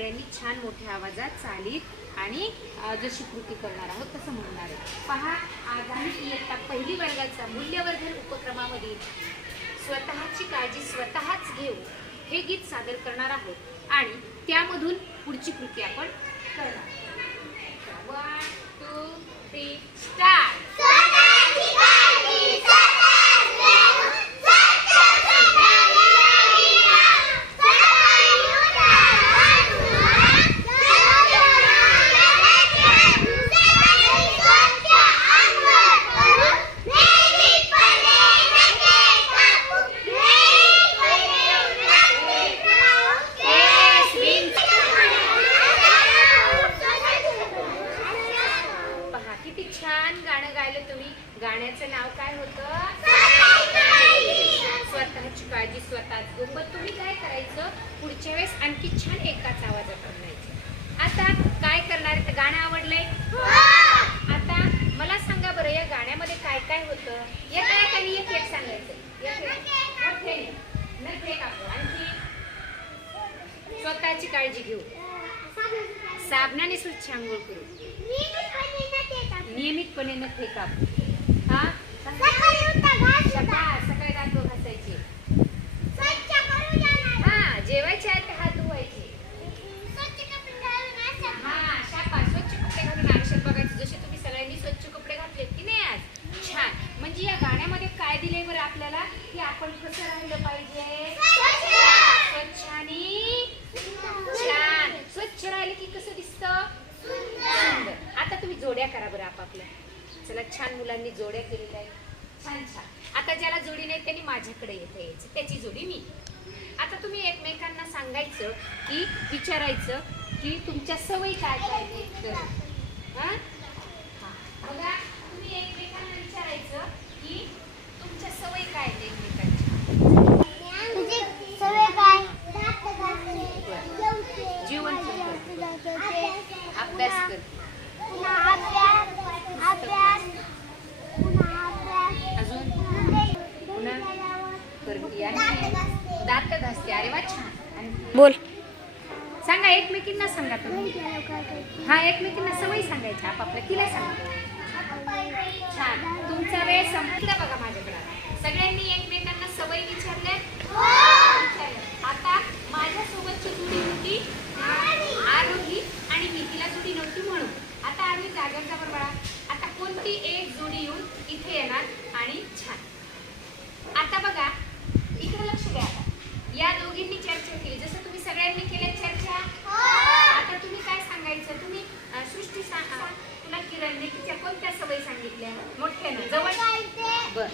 सगळ्यांनी छान मोठ्या आवाजात चालीत आणि जशी कृती करणार आहोत तसं म्हणणार आहे. पहा आज आम्ही इयत्ता पहिली वर्गाचा मूल्यवर्धन उपक्रमामधील स्वतःची काळजी स्वतःच घेऊ हे गीत सादर करणार आहोत आणि त्यामधून पुढची कृती आपण करणार वन टू थ्री स्टार्ट पहा किती छान गाणं गायलं तुम्ही गाण्याचं नाव काय होतं स्वतःची काळजी स्वतःच घेऊ पण तुम्ही काय करायचं पुढच्या वेळेस आणखी छान एकाच आवाजात म्हणायचं आता काय करणार आहे? तर गाणं आवडलंय आता मला सांगा बरं या गाण्यामध्ये काय काय होतं एका एकाने एक एक सांगायचं एक एक. मोठ्याने. नखे कापू. आणखी स्वतःची काळजी घेऊ. साबणाने स्वच्छ आंघोळ करू. नियमितपणे नखे कापू हा सकाळ सकाळी दात घासायचे हा जेवायचे आहेत ते हात धुवायचे हा शापा स्वच्छ कपडे घालून आरशात बघायचे जसे तुम्ही सगळ्यांनी स्वच्छ कपडे घातलेत की नाही आज छान म्हणजे या गाण्यामध्ये काय दिलंय बरं आपल्याला की आपण कसं राहिलं पाहिजे स्वच्छ आणि छान स्वच्छ राहिले की कसं दिसतं सुंदर आता तुम्ही जोड्या करा बरं आपापल्या चला छान मुलांनी जोड्या केलेल्या आहेत. छान छान. आता ज्याला जोडी नाही त्यांनी माझ्याकडे येता यायचं. त्याची जोडी मी. आता तुम्ही एकमेकांना सांगायचं की विचारायचं की तुमच्या सवयी काय काय हा? बघा तुम्ही एकमेकांना विचारायचं की तुमच्या सवयी काय आहेत एकमेकांच्या? जीवन अभ्यास. कर करते आणि दात घासते अरे वा छान. बोल. सांगा एकमेकींना सांगा तुम्ही. हा एकमेकींना सवयी सांगायच्या आपापल्या तिला सांगा. छान. तुमचा वेळ संपला बघा माझ्याकडे. सगळ्यांनी एकमेकांना सवयी विचारल्या. आता माझ्यासोबतची जुडी होती. आरोही आणि मी तिला जुडी नव्हती म्हणून. आता आम्ही जागरचा बरोबर आता कोणती एक जोडी येऊन इथे येणार आणि छान. आता बघा इकडे लक्ष द्या आता या दोघींनी चर्चा केली जसं तुम्ही सगळ्यांनी केल्या चर्चा आता तुम्ही काय सांगायचं तुम्ही अं, सृष्टी सांग अं, तुला किरणने तिच्या कोणत्या सवयी सांगितल्या मोठ्यानं जवळ बर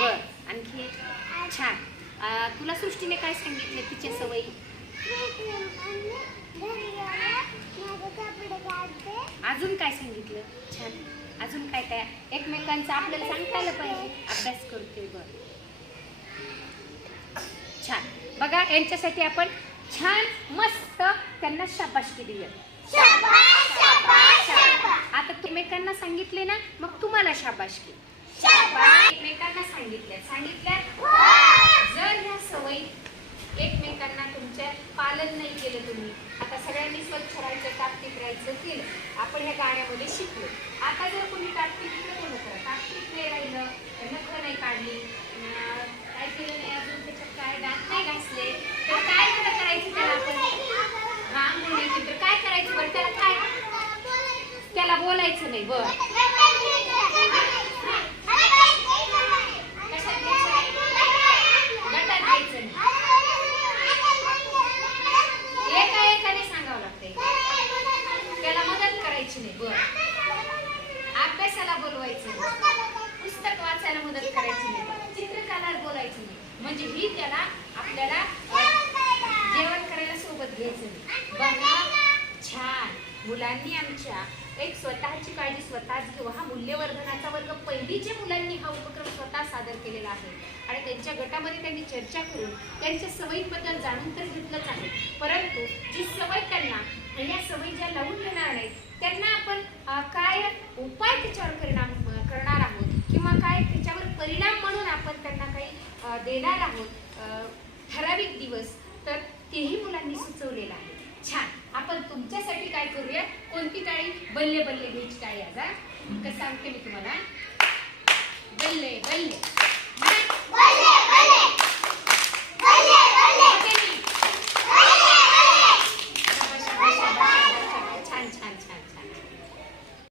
बर आणखी छान अं, तुला सृष्टीने काय सांगितले तिच्या सवयी? अजून काय सांगितलं? छान. अजून काय काय एकमेकांचं आपल्याला सांगता आलं पाहिजे. अभ्यास करतोय बर छान. बघा यांच्यासाठी आपण छान मस्त त्यांना शाबासकी देऊया. आता एकमेकांना सांगितले ना मग तुम्हाला शाबासकी. एकमेकांना सांगितल्या. सांगितल्या जर ह्या सवयी एकमेकांना तुमच्या पालन नाही केलं तुम्ही आता सगळ्यांनी स्वच्छ राहायचं टापटीप राहायचं केलं आपण ह्या गाण्यामध्ये शिकलो. आता जर कोणी टापटीप केलं कोण करा टापटीप नाही राहिलं नखं नाही काढली काय केलं नाही अजून त्याच्यात काय दात नाही घासले तर काय बरं करायचं त्याला आपण? हा मुली तर काय करायचं बरं? त्याला काय? त्याला बोलायचं नाही बरं कशात घ्यायचं गटात घ्यायचं नाही एका एकाने सांगावं लागतंय त्याला मदत करायची नाही बर पुस्तक वाचायला मदत करायची नाही. चित्रकला बोलायची नाही. म्हणजे ही त्याला आपल्याला जेवण करायला सोबत घ्यायचं नाही. बघा छान. मुलांनी आमच्या एक स्वतःची काळजी स्वतःच घेऊ हा मूल्यवर्धनाचा वर्ग पहिलीच्या मुलांनी हा उपक्रम स्वतः सादर केलेला आहे. आणि त्यांच्या गटामध्ये त्यांनी चर्चा करून त्यांच्या सवयींबद्दल जाणून तर घेतलंच आहे. परंतु जी सवय त्यांना आणि या सवयी ज्या लावून घेणार नाहीत त्यांना आपण अ, काय उपाय त्याच्यावर परिणाम अ, करणार आहोत किंवा काय त्याच्यावर परिणाम म्हणून आपण त्यांना काही अ, देणार आहोत ठराविक दिवस तर तेही मुलांनी सुचवलेलं आहे. छान. आपण तुमच्यासाठी काय करूया? कोणती टाळी? बल्ले बल्ले घ्यायची टाळी आता कसं सांगते मी तुम्हाला? बल्ले बल्ले.